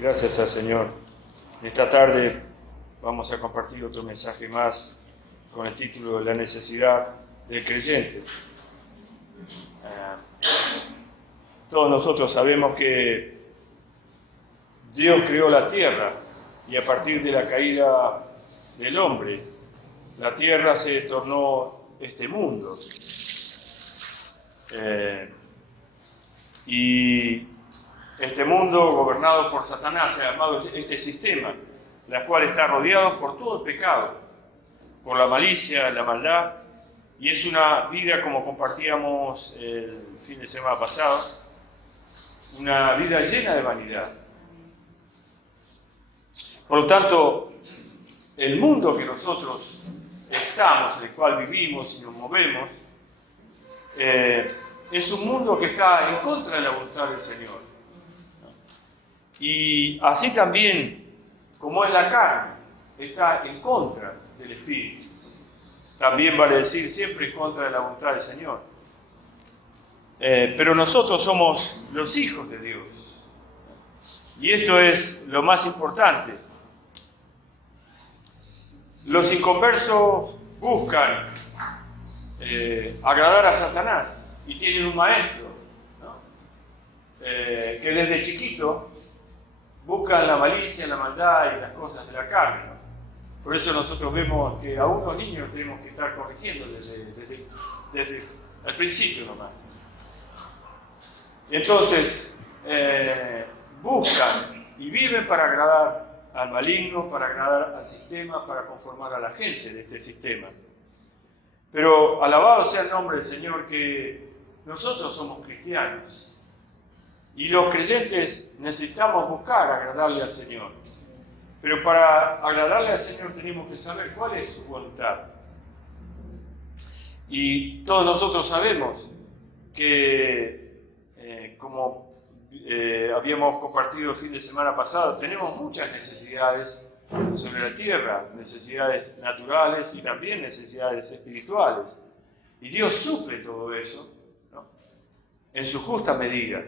Gracias al Señor. Esta tarde vamos a compartir otro mensaje más con el título de La necesidad del creyente. Todos nosotros sabemos que Dios creó la tierra y a partir de la caída del hombre, la tierra se tornó este mundo. Y este mundo gobernado por Satanás se ha llamado este sistema, la cual está rodeado por todo el pecado, por la malicia, la maldad, y es una vida, como compartíamos el fin de semana pasado, una vida llena de vanidad. Por lo tanto, el mundo que nosotros estamos, en el cual vivimos y nos movemos, es un mundo que está en contra de la voluntad del Señor. Y así también, como es la carne, está en contra del Espíritu. También vale decir siempre en contra de la voluntad del Señor. Pero nosotros somos los hijos de Dios. Y esto es lo más importante. Los inconversos buscan agradar a Satanás y tienen un maestro, ¿no? Que desde chiquito buscan la malicia, la maldad y las cosas de la carne, ¿no? Por eso nosotros vemos que aún los niños tenemos que estar corrigiendo desde el principio nomás. Entonces, buscan y viven para agradar al maligno, para agradar al sistema, para conformar a la gente de este sistema. Pero alabado sea el nombre del Señor, que nosotros somos cristianos y los creyentes necesitamos buscar agradarle al Señor. Pero para agradarle al Señor tenemos que saber cuál es su voluntad. Y todos nosotros sabemos que, como habíamos compartido el fin de semana pasado, tenemos muchas necesidades sobre la tierra, necesidades naturales y también necesidades espirituales. Y Dios suple todo eso, ¿no?, en su justa medida.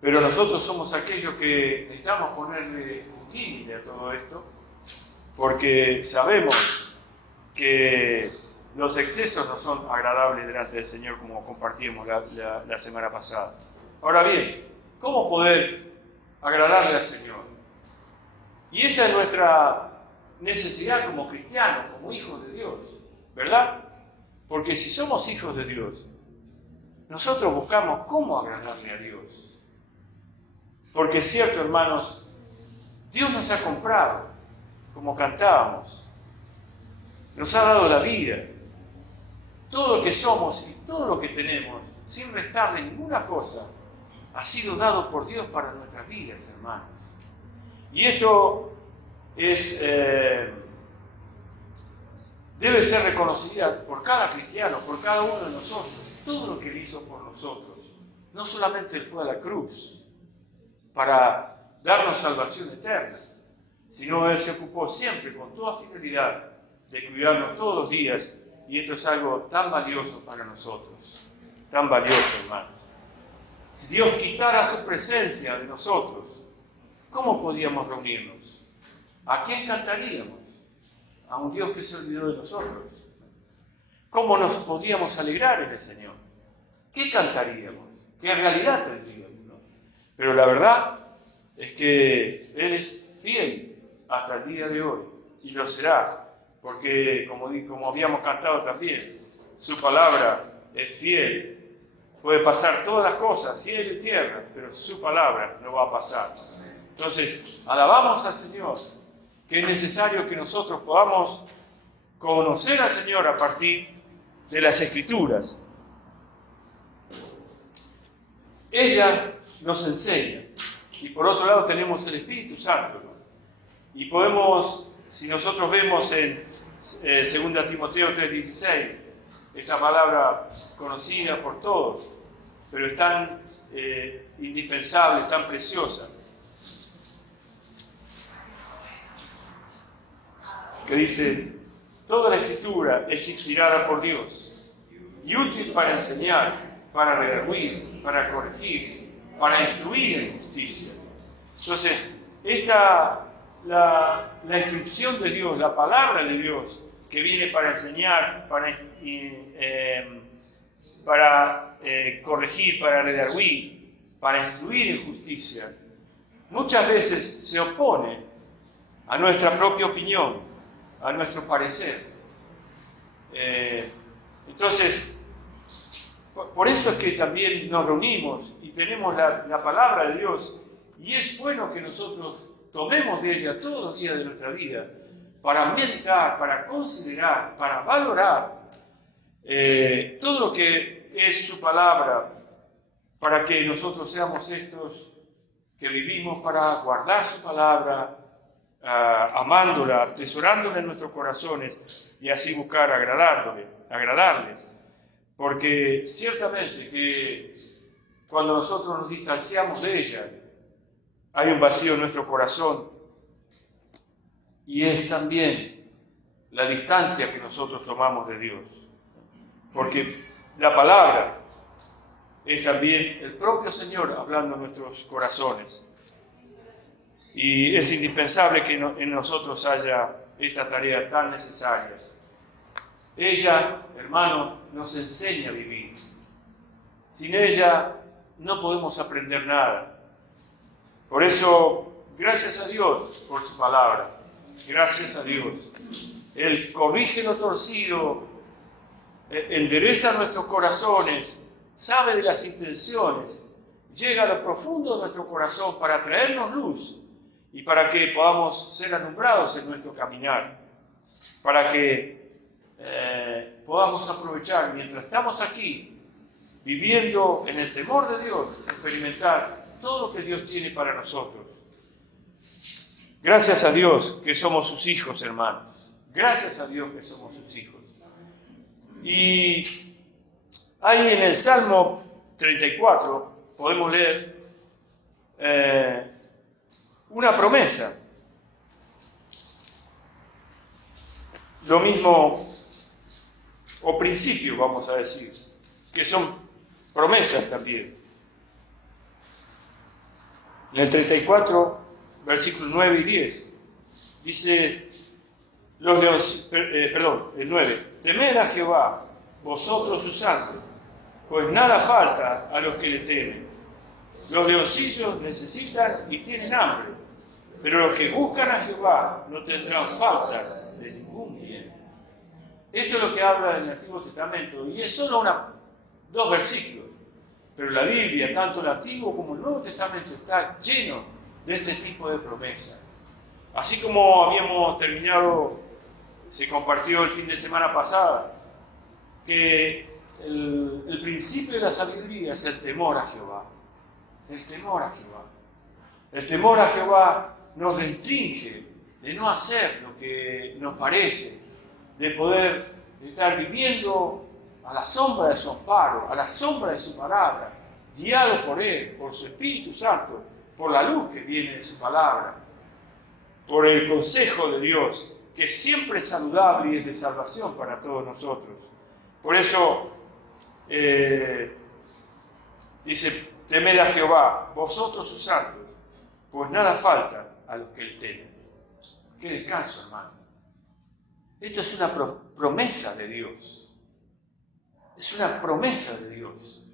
Pero nosotros somos aquellos que necesitamos ponerle un límite a todo esto, porque sabemos que los excesos no son agradables delante del Señor, como compartimos la semana pasada. Ahora bien, ¿cómo poder agradarle al Señor? Y esta es nuestra necesidad como cristianos, como hijos de Dios, ¿verdad? Porque si somos hijos de Dios, nosotros buscamos cómo agradarle a Dios. Porque es cierto, hermanos, Dios nos ha comprado, como cantábamos, nos ha dado la vida, todo lo que somos y todo lo que tenemos, sin restarle ninguna cosa, ha sido dado por Dios para nuestras vidas, hermanos. Y esto es, debe ser reconocida por cada cristiano, por cada uno de nosotros, todo lo que Él hizo por nosotros. No solamente Él fue a la cruz para darnos salvación eterna, sino Él se ocupó siempre con toda fidelidad de cuidarnos todos los días, y esto es algo tan valioso para nosotros, tan valioso, hermanos. Si Dios quitara su presencia de nosotros, ¿cómo podíamos reunirnos? ¿A quién cantaríamos? A un Dios que se olvidó de nosotros. ¿Cómo nos podríamos alegrar en el Señor? ¿Qué cantaríamos? ¿Qué realidad tendríamos? Pero la verdad es que Él es fiel hasta el día de hoy, y lo será, porque como habíamos cantado también, su palabra es fiel. Puede pasar todas las cosas, cielo y tierra, pero su palabra no va a pasar. Entonces, alabamos al Señor, que es necesario que nosotros podamos conocer al Señor a partir de las Escrituras. Ella nos enseña, y por otro lado tenemos el Espíritu Santo, ¿no? Y podemos, si nosotros vemos en 2 Timoteo 3:16, esta palabra conocida por todos, pero es tan indispensable, tan preciosa, que dice: toda la Escritura es inspirada por Dios y útil para enseñar, para redarguir, para corregir, para instruir en justicia, Entonces, la instrucción de Dios, la palabra de Dios, que viene para enseñar, para corregir, para redarguir, para instruir en justicia, muchas veces se opone a nuestra propia opinión, a nuestro parecer. Entonces, por eso es que también nos reunimos y tenemos la palabra de Dios, y es bueno que nosotros tomemos de ella todos los días de nuestra vida para meditar, para considerar, para valorar todo lo que es su palabra, para que nosotros seamos estos que vivimos para guardar su palabra, amándola, atesorándola en nuestros corazones y así buscar agradarle. Porque ciertamente que cuando nosotros nos distanciamos de ella, hay un vacío en nuestro corazón, y es también la distancia que nosotros tomamos de Dios. Porque la palabra es también el propio Señor hablando en nuestros corazones. Y es indispensable que en nosotros haya esta tarea tan necesaria. Ella, hermano, nos enseña a vivir. Sin ella no podemos aprender nada. Por eso, gracias a Dios por su palabra. Gracias a Dios. Él corrige lo torcido, endereza nuestros corazones, sabe de las intenciones, llega a lo profundo de nuestro corazón para traernos luz y para que podamos ser alumbrados en nuestro caminar, para que podamos aprovechar mientras estamos aquí, viviendo en el temor de Dios, experimentar todo lo que Dios tiene para nosotros. Gracias a Dios que somos sus hijos, hermanos. Gracias a Dios que somos sus hijos. Y ahí en el Salmo 34 podemos leer una promesa. Lo mismo, o principio, vamos a decir, que son promesas también. En el 34, versículos 9 y 10, dice el 9, temed a Jehová, vosotros sus santos, pues nada falta a los que le temen. Los leoncillos necesitan y tienen hambre, pero los que buscan a Jehová no tendrán falta de ningún bien. Esto es lo que habla el Antiguo Testamento, y es solo dos versículos. Pero la Biblia, tanto el Antiguo como el Nuevo Testamento, está lleno de este tipo de promesas. Así como habíamos terminado, se compartió el fin de semana pasada, que el principio de la sabiduría es el temor a Jehová. El temor a Jehová. El temor a Jehová nos restringe de no hacer lo que nos parece, de poder estar viviendo a la sombra de su amparo, a la sombra de su palabra, guiado por Él, por su Espíritu Santo, por la luz que viene de su palabra, por el consejo de Dios, que siempre es saludable y es de salvación para todos nosotros. Por eso dice, temed a Jehová, vosotros sus santos, pues nada falta a los que Él temen. Qué descanso, hermano. Esto es una promesa de Dios. Es una promesa de Dios.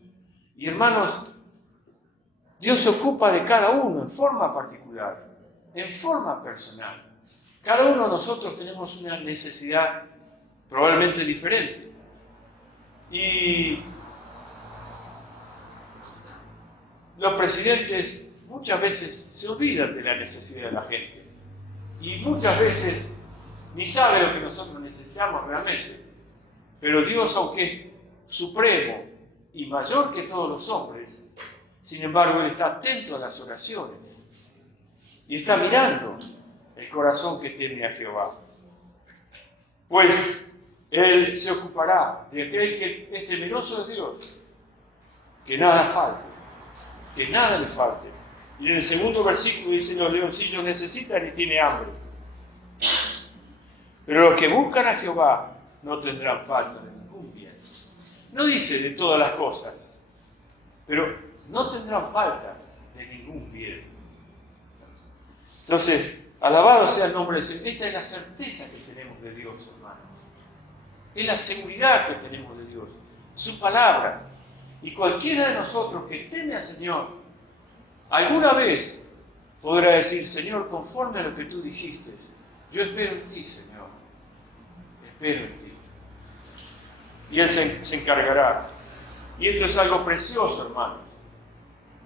Y hermanos, Dios se ocupa de cada uno en forma particular, en forma personal. Cada uno de nosotros tenemos una necesidad probablemente diferente. Y los presidentes muchas veces se olvidan de la necesidad de la gente. Y muchas veces ni saben lo que nosotros necesitamos realmente. Pero Dios, aunque es supremo y mayor que todos los hombres, sin embargo, Él está atento a las oraciones y está mirando el corazón que teme a Jehová. Pues Él se ocupará de aquel que es temeroso de Dios, que nada falte, que nada le falte. Y en el segundo versículo dice, los leoncillos necesitan y tienen hambre, pero los que buscan a Jehová no tendrán falta de ningún bien. No dice de todas las cosas, pero no tendrán falta de ningún bien. Entonces, alabado sea el nombre del Señor. Esta es la certeza que tenemos de Dios, hermanos. Es la seguridad que tenemos de Dios. Su palabra. Y cualquiera de nosotros que teme al Señor, alguna vez podrá decir: Señor, conforme a lo que tú dijiste, yo espero en ti, Señor. Espero en ti. Y Él se encargará. Y esto es algo precioso, hermanos.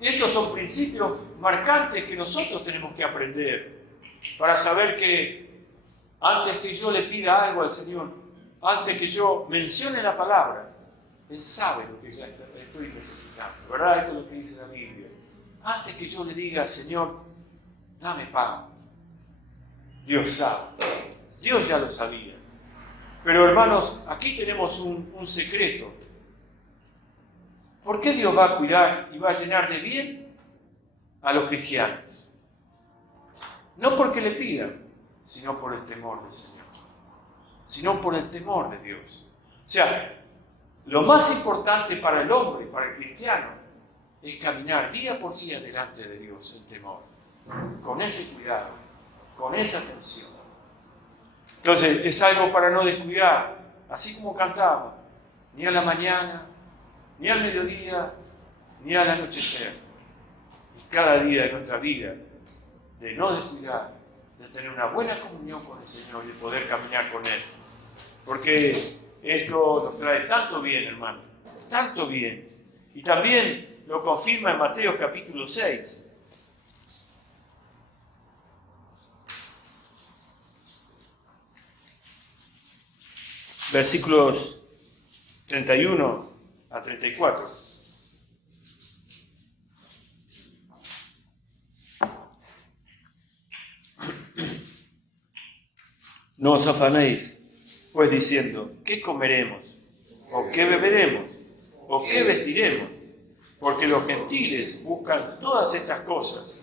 Y estos son principios marcantes que nosotros tenemos que aprender para saber que antes que yo le pida algo al Señor, antes que yo mencione la palabra, Él sabe lo que ya estoy necesitando. ¿Verdad? Esto es lo que dice la Biblia. Antes que yo le diga: Señor, dame pan, Dios sabe. Dios ya lo sabía. Pero hermanos, aquí tenemos un secreto. ¿Por qué Dios va a cuidar y va a llenar de bien a los cristianos? No porque le pidan, sino por el temor del Señor. Sino por el temor de Dios. O sea, lo más importante para el hombre, para el cristiano, es caminar día por día delante de Dios, el temor. Con ese cuidado, con esa atención. Entonces, es algo para no descuidar, así como cantábamos, ni a la mañana, ni al mediodía, ni al anochecer. Y cada día de nuestra vida, de no descuidar, de tener una buena comunión con el Señor y de poder caminar con Él. Porque esto nos trae tanto bien, hermano, tanto bien. Y también lo confirma en Mateo capítulo 6. Versículos 31 a 34. No os afanéis, pues diciendo: ¿qué comeremos? ¿O qué beberemos? ¿O qué vestiremos? Porque los gentiles buscan todas estas cosas.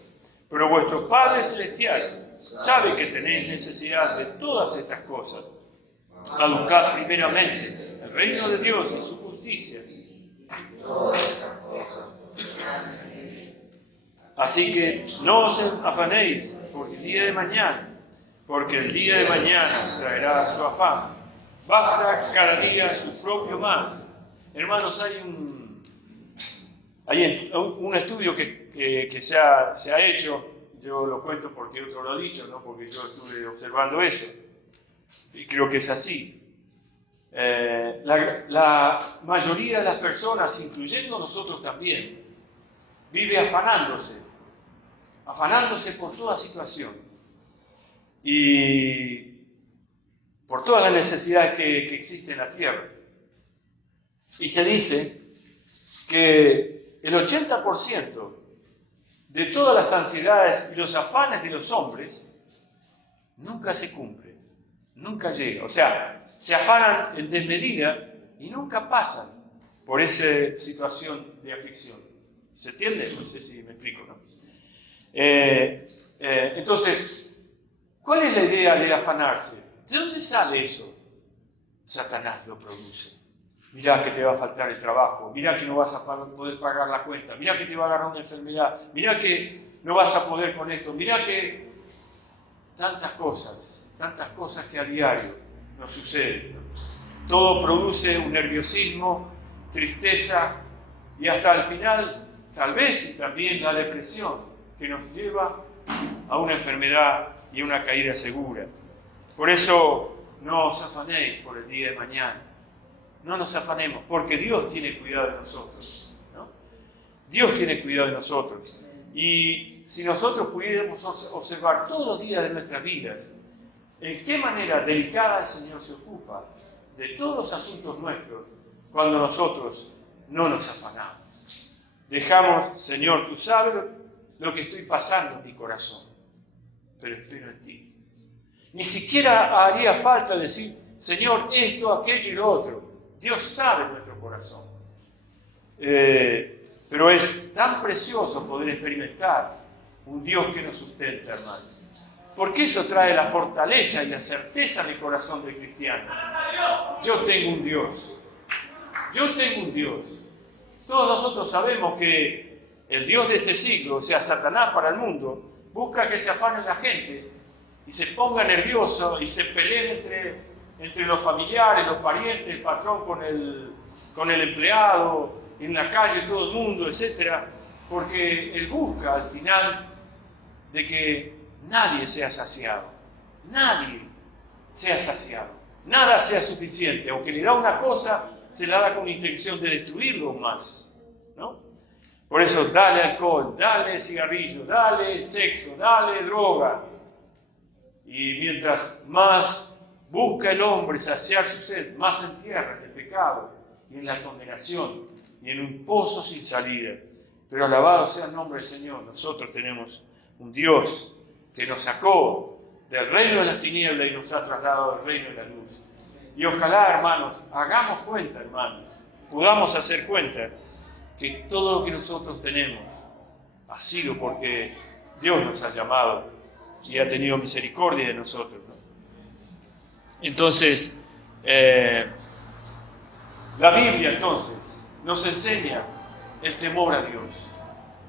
Pero vuestro Padre Celestial sabe que tenéis necesidad de todas estas cosas. A buscar primeramente el reino de Dios y su justicia. Así que no os afanéis por el día de mañana, porque el día de mañana traerá su afán. Basta cada día su propio mal. Hermanos, hay un estudio que se ha hecho. Yo lo cuento porque otro lo ha dicho, no porque yo estuve observando eso. Y creo que es así. La mayoría de las personas, incluyendo nosotros también, vive afanándose por toda situación y por todas las necesidades que existen en la tierra. Y se dice que el 80% de todas las ansiedades y los afanes de los hombres nunca se cumplen, nunca llega. O sea, se afanan en desmedida y nunca pasan por esa situación de aflicción. ¿Se entiende? No sé si me explico, ¿no? Entonces, ¿cuál es la idea de afanarse? ¿De dónde sale eso? Satanás lo produce. Mirá que te va a faltar el trabajo, mirá que no vas a poder pagar la cuenta, mirá que te va a agarrar una enfermedad, mirá que no vas a poder con esto, mirá que tantas cosas que a diario nos suceden. Todo produce un nerviosismo, tristeza y hasta el final, tal vez también la depresión que nos lleva a una enfermedad y a una caída segura. Por eso no os afanéis por el día de mañana. No nos afanemos, porque Dios tiene cuidado de nosotros, ¿no? Dios tiene cuidado de nosotros. Y si nosotros pudiéramos observar todos los días de nuestras vidas, en qué manera delicada el Señor se ocupa de todos los asuntos nuestros cuando nosotros no nos afanamos. Dejamos: Señor, tú sabes lo que estoy pasando en mi corazón, pero espero en ti. Ni siquiera haría falta decir: Señor, esto, aquello y lo otro. Dios sabe nuestro corazón. Pero es tan precioso poder experimentar un Dios que nos sustenta, hermano. Porque eso trae la fortaleza y la certeza en el corazón del cristiano. Yo tengo un Dios. Yo tengo un Dios. Todos nosotros sabemos que el Dios de este siglo, o sea, Satanás para el mundo, busca que se afanen la gente y se ponga nervioso y se peleen entre los familiares, los parientes, el patrón con el empleado, en la calle todo el mundo, etc. Porque él busca al final de que nadie sea saciado, nadie sea saciado, nada sea suficiente, aunque le da una cosa, se la da con intención de destruirlo más, ¿no? Por eso dale alcohol, dale cigarrillo, dale sexo, dale droga. Y mientras más busca el hombre saciar su sed, más se entierra en el pecado y en la condenación y en un pozo sin salida. Pero alabado sea el nombre del Señor. Nosotros tenemos un Dios que nos sacó del reino de las tinieblas y nos ha trasladado al reino de la luz. Y ojalá, hermanos, hagamos cuenta, hermanos, podamos hacer cuenta que todo lo que nosotros tenemos ha sido porque Dios nos ha llamado y ha tenido misericordia de nosotros, ¿no? Entonces, la Biblia entonces nos enseña el temor a Dios.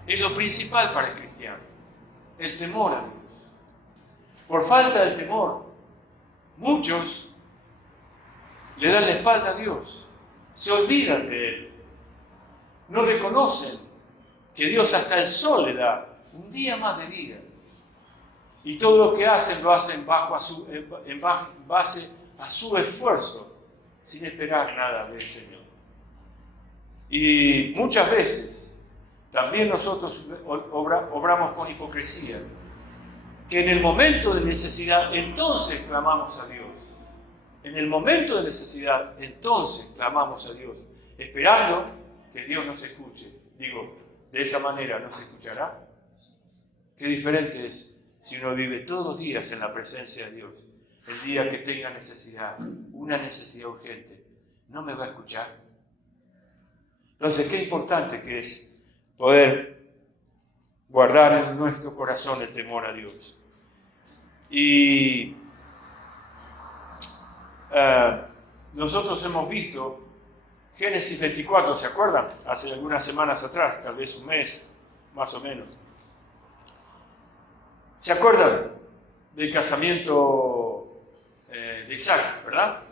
Es lo principal para el cristiano, el temor a Dios. Por falta del temor, muchos le dan la espalda a Dios, se olvidan de Él, no reconocen que Dios hasta el sol le da un día más de vida. Y todo lo que hacen lo hacen en base a su esfuerzo, sin esperar nada del Señor. Y muchas veces también nosotros obramos con hipocresía, que en el momento de necesidad entonces clamamos a Dios. En el momento de necesidad entonces clamamos a Dios, esperando que Dios nos escuche. Digo, de esa manera nos escuchará. Qué diferente es si uno vive todos los días en la presencia de Dios. El día que tenga necesidad, una necesidad urgente, ¿no me va a escuchar? Entonces, qué importante que es poder guardar en nuestro corazón el temor a Dios. Y nosotros hemos visto Génesis 24, ¿se acuerdan? Hace algunas semanas atrás, tal vez un mes, más o menos. ¿Se acuerdan del casamiento de Isaac, verdad?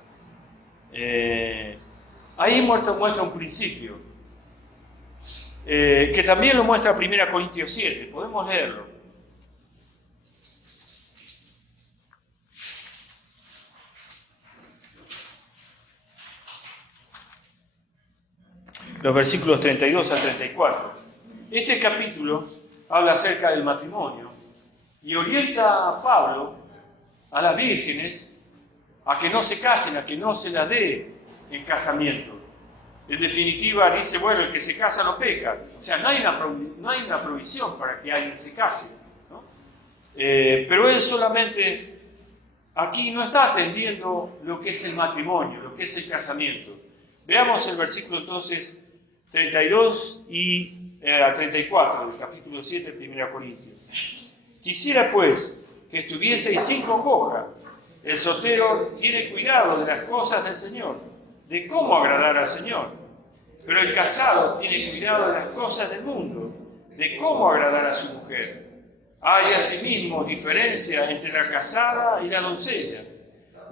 Ahí muestra un principio, que también lo muestra 1 Corintios 7, podemos leerlo. Los versículos 32 al 34. Este capítulo habla acerca del matrimonio y orienta a Pablo, a las vírgenes, a que no se casen, a que no se las dé en casamiento. En definitiva, dice, bueno, el que se casa no peca. O sea, no hay una provisión para que alguien se case, ¿no? Pero él solamente aquí no está atendiendo lo que es el matrimonio, lo que es el casamiento. Veamos el versículo entonces 32 a 34 del capítulo 7 de 1 Corintios. Quisiera pues que estuvieseis sin congoja. El soltero tiene cuidado de las cosas del Señor, de cómo agradar al Señor. Pero el casado tiene cuidado de las cosas del mundo, de cómo agradar a su mujer. Hay asimismo diferencia entre la casada y la doncella.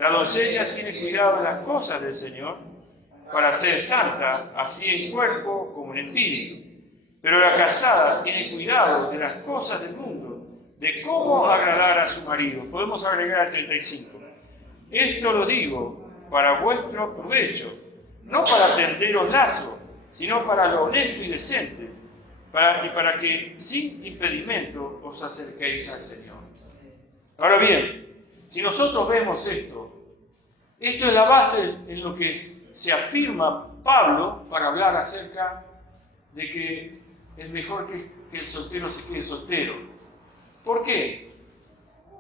La doncella tiene cuidado de las cosas del Señor, para ser santa, así en cuerpo como en espíritu. Pero la casada tiene cuidado de las cosas del mundo, de cómo agradar a su marido. Podemos agregar al 35. Esto lo digo para vuestro provecho, no para tenderos lazo, sino para lo honesto y decente, para que sin impedimento os acerquéis al Señor. Ahora bien, si nosotros vemos esto es la base en lo que se afirma Pablo para hablar acerca de que es mejor que el soltero se quede soltero. ¿Por qué?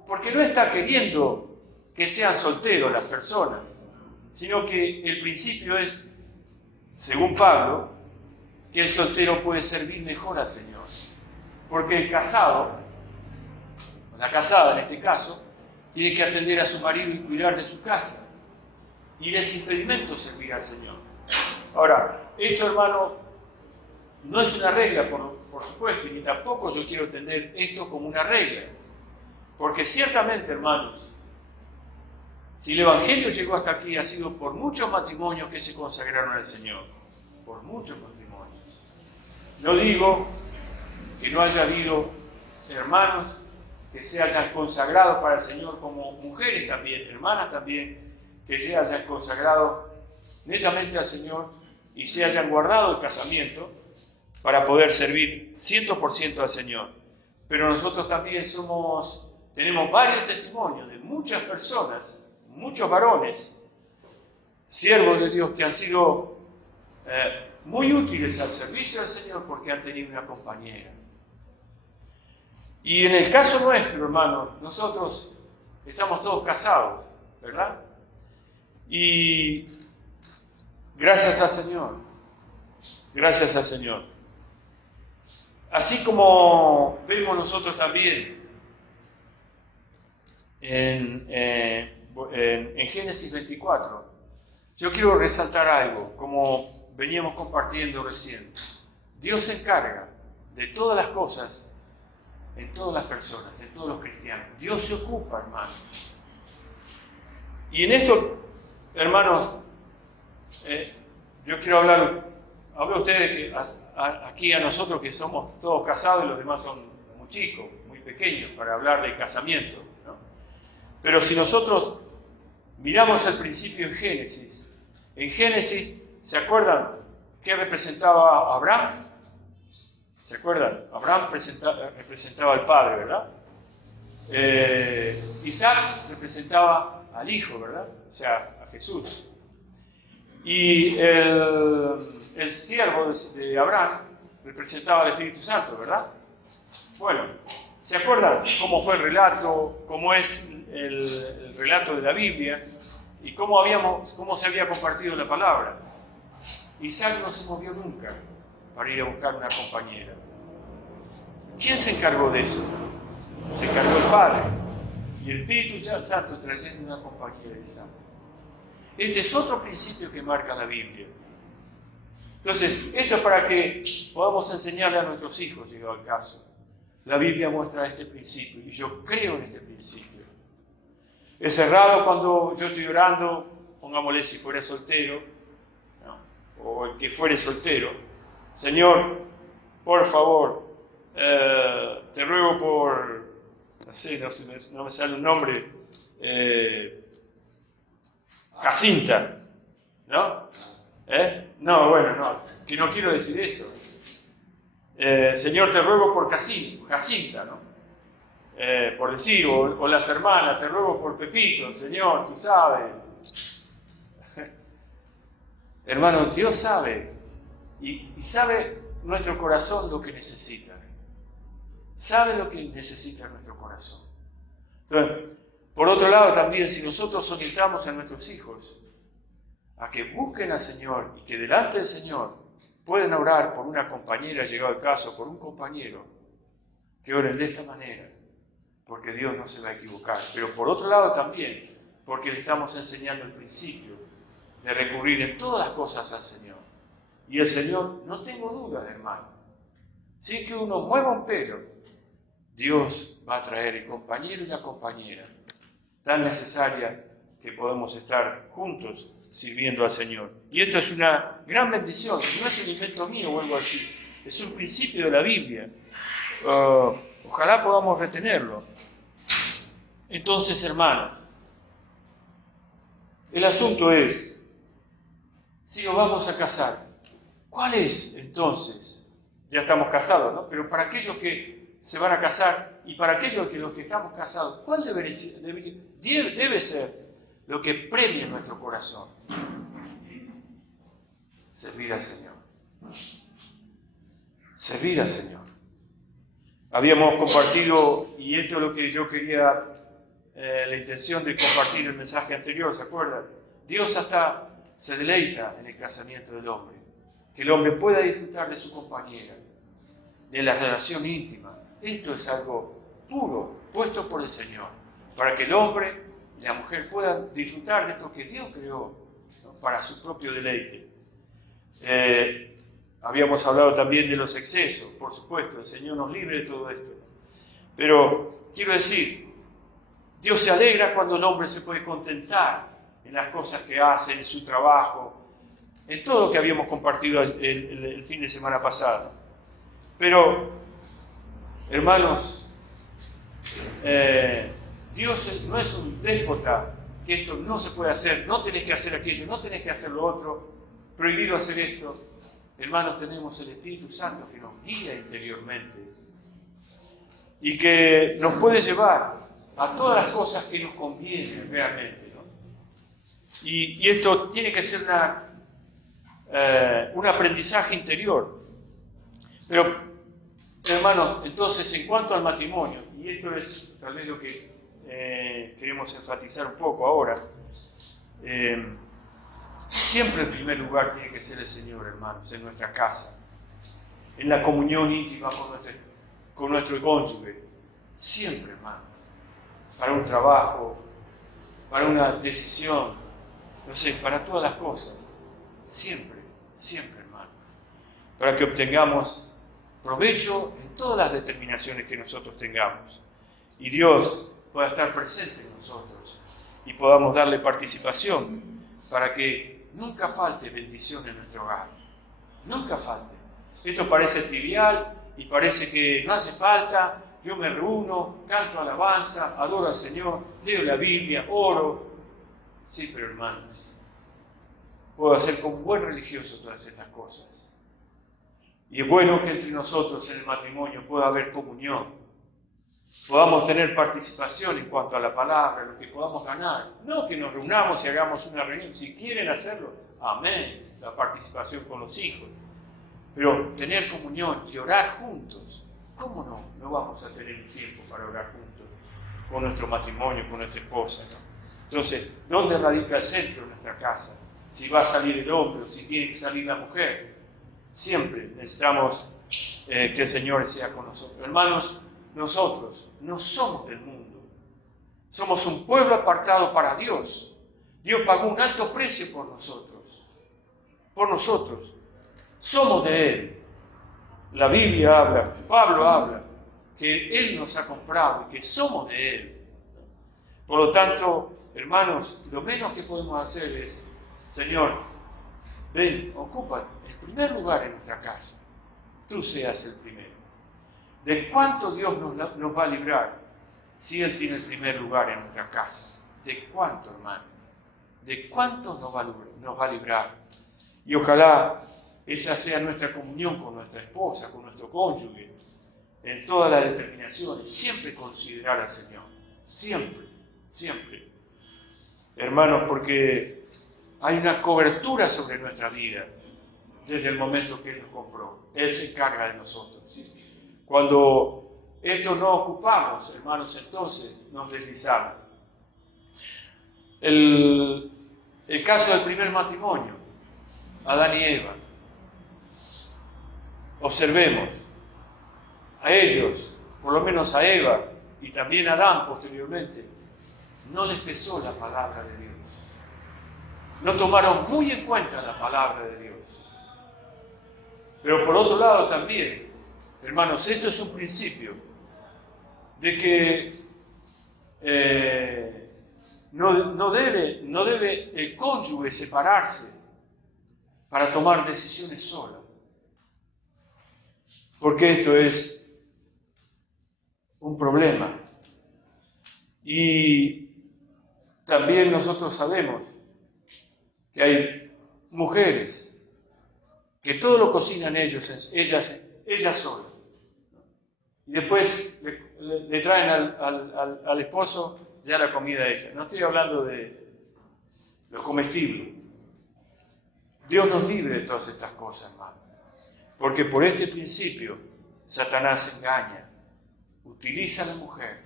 Porque no está queriendo que sean solteros las personas, sino que el principio es, según Pablo, que el soltero puede servir mejor al Señor. Porque el casado, o la casada en este caso, tiene que atender a su marido y cuidar de su casa. Y les impedimento servir al Señor. Ahora, esto, hermano, No es una regla, por supuesto, y ni tampoco yo quiero entender esto como una regla. Porque ciertamente, hermanos, si el Evangelio llegó hasta aquí, ha sido por muchos matrimonios que se consagraron al Señor. Por muchos matrimonios. No digo que no haya habido hermanos que se hayan consagrado para el Señor, como mujeres también, hermanas también, que se hayan consagrado netamente al Señor y se hayan guardado el casamiento para poder servir 100% al Señor. Pero nosotros también tenemos varios testimonios de muchas personas, muchos varones, siervos de Dios, que han sido muy útiles al servicio del Señor porque han tenido una compañera. Y en el caso nuestro, hermano, nosotros estamos todos casados, ¿verdad? Y gracias al Señor, gracias al Señor. Así como vemos nosotros también en Génesis 24, yo quiero resaltar algo, como veníamos compartiendo recién. Dios se encarga de todas las cosas en todas las personas, en todos los cristianos. Dios se ocupa, hermanos. Y en esto, hermanos, yo quiero hablar a ustedes que aquí a nosotros que somos todos casados y los demás son muy chicos, muy pequeños, para hablar de casamiento, ¿no? Pero si nosotros miramos el principio en Génesis, ¿se acuerdan qué representaba Abraham? ¿Se acuerdan? Abraham representaba al padre, ¿verdad? Isaac representaba al hijo, ¿verdad? O sea, a Jesús. Y el siervo de Abraham representaba al Espíritu Santo, ¿verdad? Bueno, ¿se acuerdan cómo fue el relato, cómo es el relato de la Biblia y cómo se había compartido la palabra? Isaac no se movió nunca para ir a buscar una compañera. ¿Quién se encargó de eso? Se encargó el Padre y el Espíritu Santo trayendo una compañera de Isaac. Este es otro principio que marca la Biblia. Entonces, esto es para que podamos enseñarle a nuestros hijos, llegado el caso. La Biblia muestra este principio y yo creo en este principio. Es errado cuando yo estoy orando, pongámosle si fuera soltero, ¿no? O el que fuere soltero. Señor, por favor, te ruego por, no me sale un nombre, Jacinta, ¿no? No, bueno, no, que no quiero decir eso. Señor, te ruego por Jacinta, ¿no? Por decir, o las hermanas, te ruego por Pepito, Señor, tú sabes. Hermano, Dios sabe, y sabe nuestro corazón lo que necesita. Sabe lo que necesita nuestro corazón. Entonces, por otro lado también, si nosotros orientamos a nuestros hijos a que busquen al Señor y que delante del Señor pueden orar por una compañera, llegado el caso, por un compañero, que oren de esta manera, porque Dios no se va a equivocar. Pero por otro lado también, porque le estamos enseñando el principio de recurrir en todas las cosas al Señor. Y el Señor, no tengo dudas, hermano, sin que uno mueva un pelo, Dios va a traer el compañero y la compañera tan necesaria que podemos estar juntos sirviendo al Señor. Y esto es una gran bendición, no es un invento mío o algo así, es un principio de la Biblia. Ojalá podamos retenerlo. Entonces, hermanos, el asunto es, si nos vamos a casar, ¿cuál es entonces? Ya estamos casados, ¿no? Pero para aquellos que se van a casar y para aquellos que los que estamos casados, ¿cuál debe ser lo que premie nuestro corazón? Servir al Señor. Servir al Señor. Habíamos compartido, y esto es lo que yo quería, la intención de compartir el mensaje anterior, ¿se acuerdan? Dios hasta se deleita en el casamiento del hombre. Que el hombre pueda disfrutar de su compañera, de la relación íntima. Esto es algo puro, puesto por el Señor, para que el hombre y la mujer puedan disfrutar de esto que Dios creó, ¿no? Para su propio deleite. Habíamos hablado también de los excesos, por supuesto, el Señor nos libre de todo esto. Pero quiero decir, Dios se alegra cuando el hombre se puede contentar en las cosas que hace, en su trabajo, en todo lo que habíamos compartido el fin de semana pasado. Pero, hermanos, Dios no es un déspota, que esto no se puede hacer, no tenés que hacer aquello, no tenés que hacer lo otro, prohibido hacer esto. Hermanos, tenemos el Espíritu Santo que nos guía interiormente y que nos puede llevar a todas las cosas que nos convienen realmente, ¿no? Y esto tiene que ser un aprendizaje interior. Pero, hermanos, entonces, en cuanto al matrimonio, y esto es tal vez lo que queremos enfatizar un poco ahora, siempre el primer lugar tiene que ser el Señor, hermanos, en nuestra casa, en la comunión íntima con nuestro cónyuge. Siempre, hermanos, para un trabajo, para una decisión, no sé, para todas las cosas. Siempre, siempre, hermanos, para que obtengamos provecho en todas las determinaciones que nosotros tengamos. Y Dios pueda estar presente en nosotros y podamos darle participación para que nunca falte bendición en nuestro hogar. Nunca falte. Esto parece trivial y parece que no hace falta. Yo me reúno, canto alabanza, adoro al Señor, leo la Biblia, oro. Sí, pero hermanos, puedo hacer como un buen religioso todas estas cosas. Y es bueno que entre nosotros en el matrimonio pueda haber comunión. Podamos tener participación en cuanto a la palabra, lo que podamos ganar. No que nos reunamos y hagamos una reunión. Si quieren hacerlo, amén, la participación con los hijos. Pero tener comunión y orar juntos. ¿Cómo no? No vamos a tener un tiempo para orar juntos con nuestro matrimonio, con nuestra esposa, ¿no? Entonces, ¿dónde radica el centro de nuestra casa? Si va a salir el hombre o si tiene que salir la mujer. Siempre necesitamos que el Señor sea con nosotros. Hermanos, nosotros no somos del mundo. Somos un pueblo apartado para Dios. Dios pagó un alto precio por nosotros. Por nosotros. Somos de Él. La Biblia habla, Pablo habla, que Él nos ha comprado y que somos de Él. Por lo tanto, hermanos, lo menos que podemos hacer es, Señor, ven, ocupa el primer lugar en nuestra casa. Tú seas el primero. ¿De cuánto Dios nos va a librar si Él tiene el primer lugar en nuestra casa? ¿De cuánto, hermanos? ¿De cuánto nos va a librar? Y ojalá esa sea nuestra comunión con nuestra esposa, con nuestro cónyuge, en todas las determinaciones, siempre considerar al Señor, siempre, siempre. Hermanos, porque hay una cobertura sobre nuestra vida desde el momento que Él nos compró. Él se encarga de nosotros. ¿Sí? Cuando esto no ocupamos, hermanos, entonces nos deslizamos. El caso del primer matrimonio, Adán y Eva. Observemos, a ellos, por lo menos a Eva y también a Adán posteriormente, no les pesó la palabra de Dios. No tomaron muy en cuenta la palabra de Dios. Pero por otro lado también, hermanos, esto es un principio de que no debe el cónyuge separarse para tomar decisiones solas. Porque esto es un problema. Y también nosotros sabemos que hay mujeres que todo lo cocinan ellas solas. Y después le traen al esposo ya la comida hecha. No estoy hablando de lo comestible. Dios nos libre de todas estas cosas, hermano. Porque por este principio Satanás engaña, utiliza a la mujer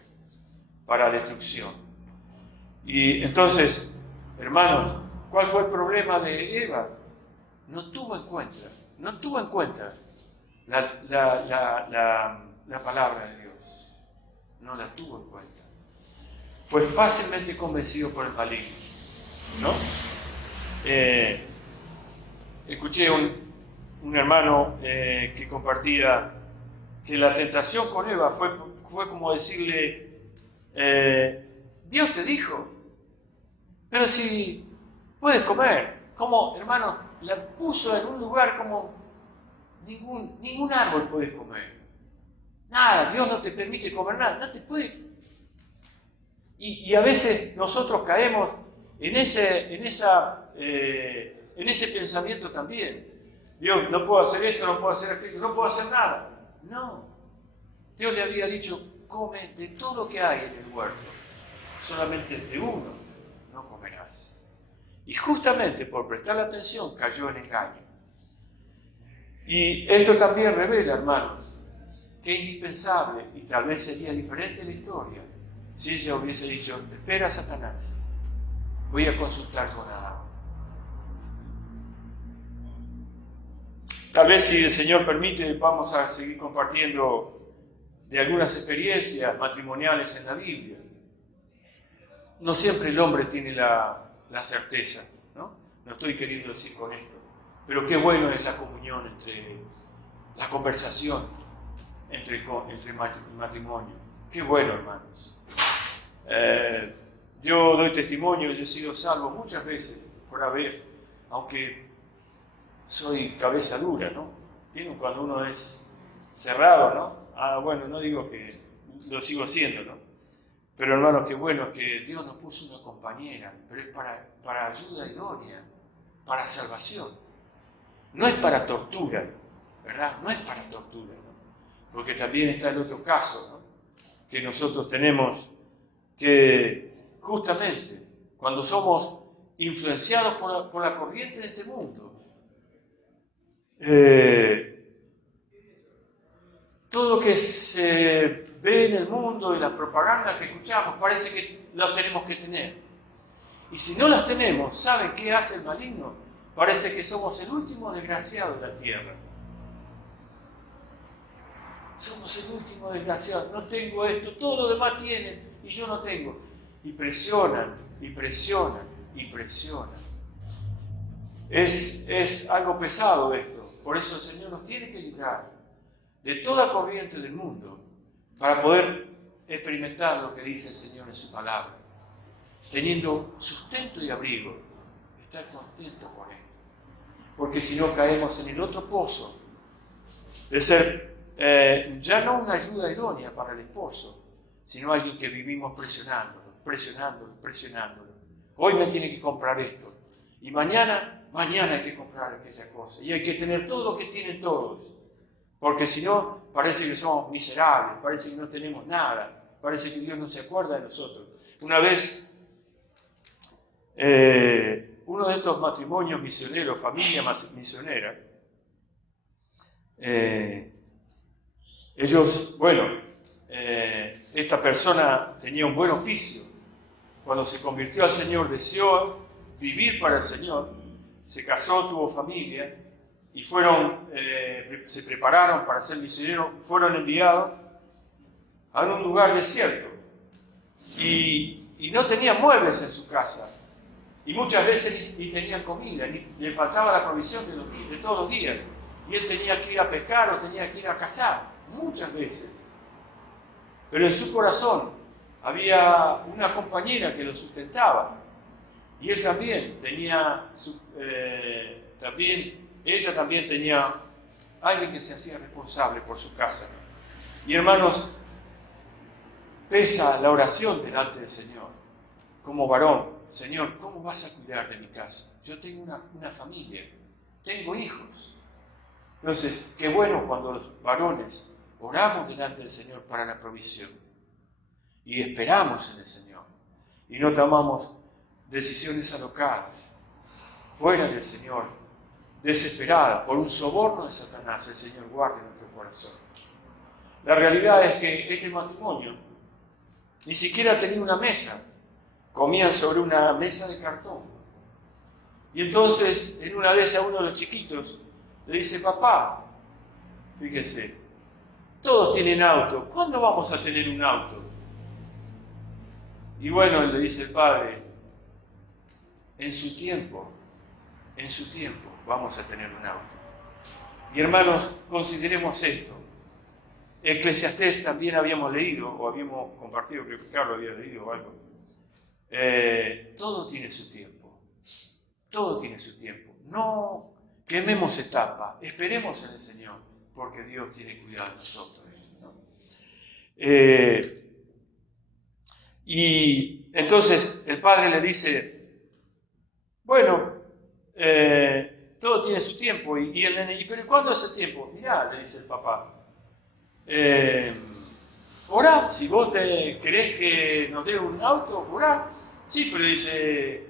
para destrucción. Y entonces, hermanos, ¿cuál fue el problema de Eva? No tuvo en cuenta la palabra de Dios. No la tuvo en cuenta. Fue fácilmente convencido por el maligno, ¿no? Escuché un hermano que compartía que la tentación con Eva fue como decirle, Dios te dijo, pero si puedes comer, como hermano, la puso en un lugar como ningún árbol puedes comer. Nada, Dios no te permite comer nada, no te puedes. Y a veces nosotros caemos en ese pensamiento también. Dios, no puedo hacer esto, no puedo hacer aquello, no puedo hacer nada. No. Dios le había dicho, come de todo lo que hay en el huerto, solamente de uno no comerás. Y justamente por prestar atención cayó en engaño. Y esto también revela, hermanos, que es indispensable, y tal vez sería diferente la historia, si ella hubiese dicho, espera Satanás, voy a consultar con Adán. Tal vez si el Señor permite, vamos a seguir compartiendo de algunas experiencias matrimoniales en la Biblia. No siempre el hombre tiene la certeza, ¿no? No estoy queriendo decir con esto, pero qué bueno es la comunión la conversación entre el matrimonio. Qué bueno, hermanos. Yo doy testimonio, yo he sido salvo muchas veces por haber, aunque soy cabeza dura, ¿no? ¿Vieron cuando uno es cerrado, no? Bueno, no digo que lo sigo siendo, ¿no? Pero hermano, qué bueno que Dios nos puso una compañera, pero es para ayuda idónea, para salvación. No es para tortura, ¿verdad? No es para tortura, ¿no? Porque también está el otro caso, ¿no? Que nosotros tenemos que, justamente, cuando somos influenciados por la corriente de este mundo, todo lo que se ve en el mundo y la propaganda que escuchamos parece que las tenemos que tener. Y si no las tenemos, ¿saben qué hace el maligno? Parece que somos el último desgraciado de la tierra. Somos el último desgraciado. No tengo esto, todo lo demás tienen y yo no tengo. Y presionan, y presionan, y presionan. Es algo pesado esto. Por eso el Señor nos tiene que librar de toda corriente del mundo para poder experimentar lo que dice el Señor en su palabra. Teniendo sustento y abrigo, estar contento con esto. Porque si no caemos en el otro pozo de ser ya no una ayuda idónea para el esposo, sino alguien que vivimos presionándolo. Hoy me tiene que comprar esto. Y mañana hay que comprar aquella cosa. Y hay que tener todo lo que tienen todos. Porque si no, parece que somos miserables, parece que no tenemos nada, parece que Dios no se acuerda de nosotros. Una vez, uno de estos matrimonios misioneros, familia misionera, esta persona tenía un buen oficio. Cuando se convirtió al Señor, deseó vivir para el Señor, se casó, tuvo familia, y se prepararon para ser misioneros, fueron enviados a un lugar desierto. Y no tenían muebles en su casa. Y muchas veces ni tenían comida, ni le faltaba la provisión de todos los días. Y él tenía que ir a pescar o tenía que ir a cazar, muchas veces. Pero en su corazón había una compañera que lo sustentaba. Y él también tenía ella también tenía alguien que se hacía responsable por su casa. Y hermanos, pesa la oración delante del Señor. Como varón, Señor, ¿cómo vas a cuidar de mi casa? Yo tengo una familia, tengo hijos. Entonces, qué bueno cuando los varones oramos delante del Señor para la provisión. Y esperamos en el Señor. Y no tomamos decisiones alocadas, fuera del Señor, desesperada por un soborno de Satanás. El Señor guarde nuestro corazón. La realidad es que este matrimonio ni siquiera tenía una mesa, comían sobre una mesa de cartón. Y entonces, en una de esas, uno de los chiquitos le dice: papá, fíjese, todos tienen auto, ¿cuándo vamos a tener un auto? Y bueno, le dice el padre: en su tiempo vamos a tener un auto. Y hermanos, consideremos esto. Eclesiastés también habíamos leído, o habíamos compartido, creo que Carlos había leído o algo. Todo tiene su tiempo. Todo tiene su tiempo. No quememos etapa, esperemos en el Señor, porque Dios tiene cuidado de nosotros, ¿no? Y entonces el padre le dice, bueno, todo tiene su tiempo. Y el nene, ¿pero cuándo es el tiempo? Mirá, le dice el papá, orá, si vos querés que nos dé un auto, orá. Sí, pero dice,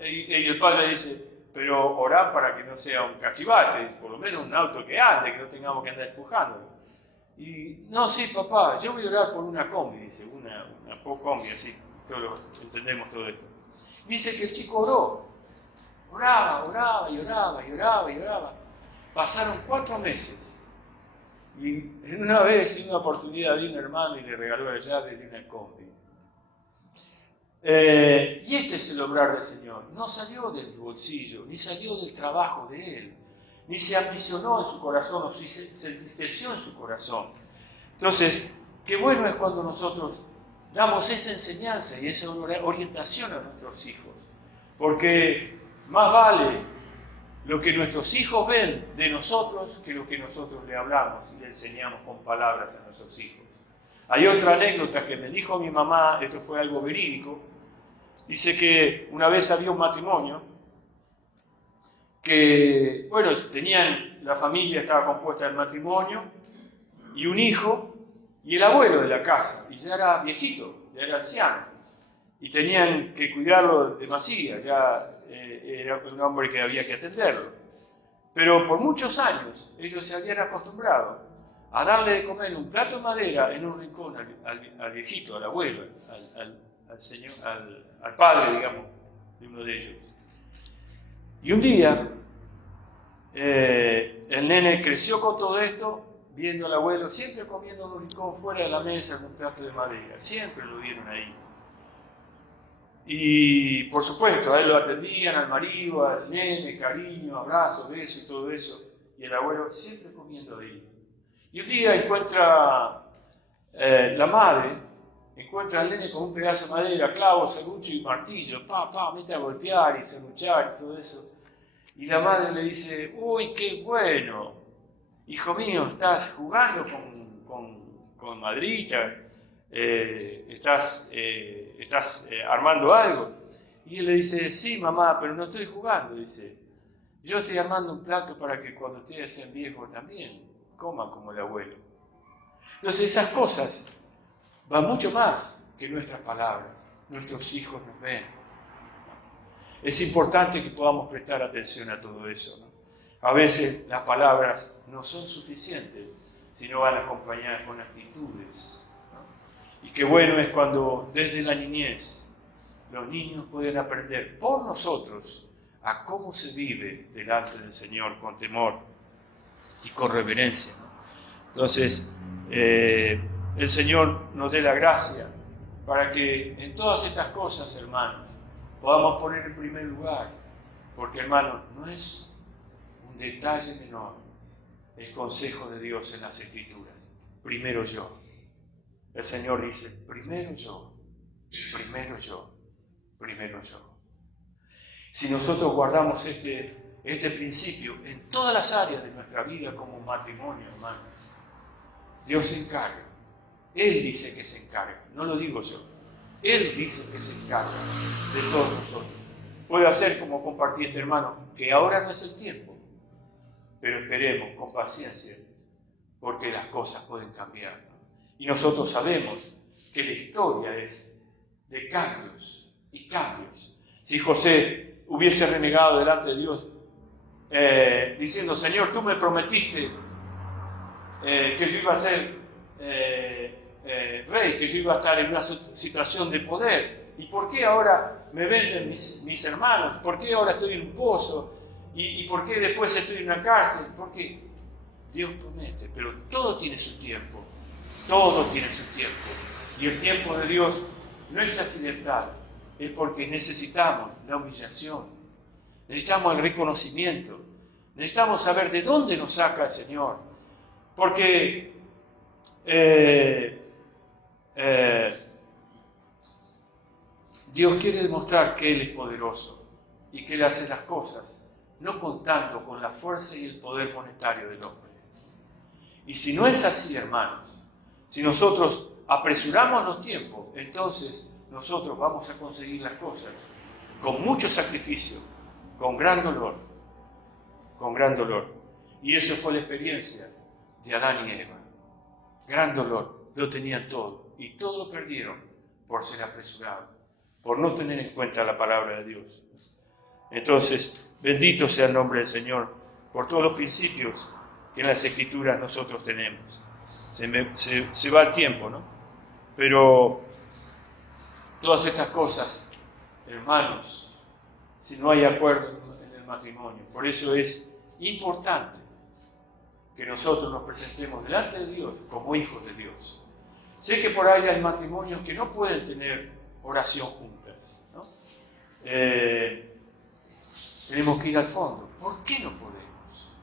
y el padre dice, pero orá para que no sea un cachivache, por lo menos un auto que ande, que no tengamos que andar empujándolo. Y no, sí, papá, yo voy a orar por una combi, dice, una combi, así, entendemos todo esto. Dice que el chico oraba y oraba. Pasaron 4 meses. Y en una vez, oportunidad, vino un hermano y le regaló la llave de una combi. Y este es el obrar del Señor. No salió del bolsillo, ni salió del trabajo de él, ni se ambicionó en su corazón, o se entristeció en su corazón. Entonces, qué bueno es cuando nosotros damos esa enseñanza y esa orientación a nuestros hijos, porque más vale lo que nuestros hijos ven de nosotros que lo que nosotros le hablamos y le enseñamos con palabras a nuestros hijos. Hay otra anécdota que me dijo mi mamá, esto fue algo verídico. Dice que una vez había un matrimonio que, bueno, la familia estaba compuesta del matrimonio y un hijo y el abuelo de la casa, y ya era viejito, ya era anciano, y tenían que cuidarlo demasiado, ya era un hombre que había que atenderlo. Pero por muchos años ellos se habían acostumbrado a darle de comer un plato de madera en un rincón al viejito, al abuelo, al padre, digamos, de uno de ellos. Y un día, el nene creció con todo esto, viendo al abuelo siempre comiendo en un rincón fuera de la mesa con un plato de madera. Siempre lo vieron ahí. Y por supuesto, a él lo atendían, al marido, al nene, cariño, abrazo, beso y todo eso. Y el abuelo siempre comiendo ahí. Y un día encuentra la madre, encuentra al nene con un pedazo de madera, clavo, serrucho y martillo, mete a golpear y serruchar y todo eso. Y la madre le dice, uy, qué bueno, hijo mío, estás jugando con maderita, estás armando algo. Y él le dice, sí, mamá, pero no estoy jugando, dice, yo estoy armando un plato para que cuando ustedes sean viejos también coman como el abuelo. Entonces esas cosas van mucho más que nuestras palabras. Nuestros hijos nos ven. Es importante que podamos prestar atención a todo eso, ¿no? A veces las palabras no son suficientes, sino van acompañadas con actitudes, ¿no? Y qué bueno es cuando desde la niñez los niños pueden aprender por nosotros a cómo se vive delante del Señor con temor y con reverencia, ¿no? Entonces, el Señor nos dé la gracia para que en todas estas cosas, hermanos, podamos poner en primer lugar, porque, hermanos, no es un detalle menor el consejo de Dios en las Escrituras. Primero yo. El Señor dice, primero yo, primero yo, primero yo. Si nosotros guardamos este principio en todas las áreas de nuestra vida como matrimonio, hermanos, Dios se encarga. Él dice que se encarga, no lo digo yo. Él dice que se encarga de todos nosotros. Puede hacer como compartí este hermano, que ahora no es el tiempo, pero esperemos con paciencia, porque las cosas pueden cambiar, ¿no? Y nosotros sabemos que la historia es de cambios y cambios. Si José hubiese renegado delante de Dios, diciendo, Señor, tú me prometiste que yo iba a ser rey, que yo iba a estar en una situación de poder, ¿y por qué ahora me venden mis hermanos? ¿Por qué ahora estoy en un pozo? ¿Y por qué después estoy en una cárcel? Porque Dios promete, pero todo tiene su tiempo, todo tiene su tiempo, y el tiempo de Dios no es accidental, es porque necesitamos la humillación, necesitamos el reconocimiento Necesitamos saber de dónde nos saca el Señor. Porque Dios quiere demostrar que Él es poderoso y que Él hace las cosas, no contando con la fuerza y el poder monetario del hombre. Y si no es así, hermanos, si nosotros apresuramos los tiempos, entonces nosotros vamos a conseguir las cosas con mucho sacrificio, con gran dolor, con gran dolor. Y eso fue la experiencia de Adán y Eva. Gran dolor, lo tenían todo y todo lo perdieron por ser apresurados, por no tener en cuenta la palabra de Dios. Entonces, bendito sea el nombre del Señor por todos los principios que en las Escrituras nosotros tenemos. Se va el tiempo, ¿no? Pero todas estas cosas, hermanos, si no hay acuerdo en el matrimonio, por eso es importante que nosotros nos presentemos delante de Dios como hijos de Dios. Sé que por ahí hay matrimonios que no pueden tener oración juntas, ¿no? Tenemos que ir al fondo. ¿Por qué no podemos?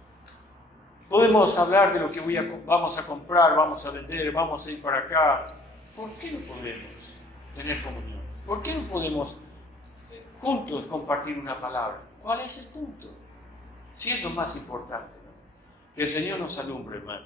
Podemos hablar de lo que vamos a comprar, vamos a vender, vamos a ir para acá. ¿Por qué no podemos tener comunión? ¿Por qué no podemos juntos compartir una palabra? ¿Cuál es el punto? Si es lo más importante, ¿no? Que el Señor nos alumbre, hermano.